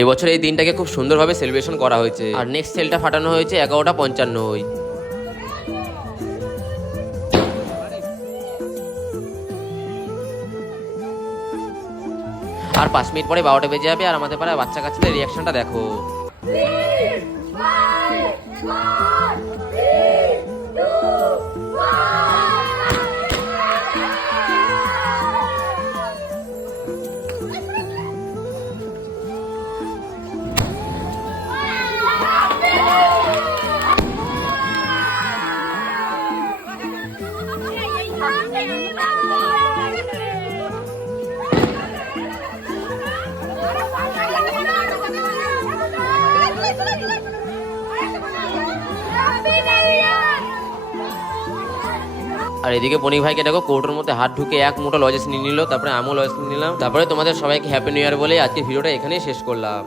এবছর এই দিনটাকে খুব সুন্দরভাবে সেলিব্রেশন করা হয়েছে, আর নেক্সট সেলটা ফাটানো হয়েছে 11:55। আর 5 মিনিট পরে 12টা বেজে যাবে, আর আমাদের পাড়ায় বাচ্চা কাচ্চাদের রিয়াকশনটা দেখো। আর এদিকে বণিক ভাইকে দেখো কোর্টের মধ্যে হাত ঢুকে এক মুঠো লজেন্স নিয়ে নিল, তারপরে আমিও লজেন্স নিলাম। তারপরে তোমাদের সবাইকে হ্যাপি নিউ ইয়ার বলে আজকে ভিডিওটা এখানেই শেষ করলাম।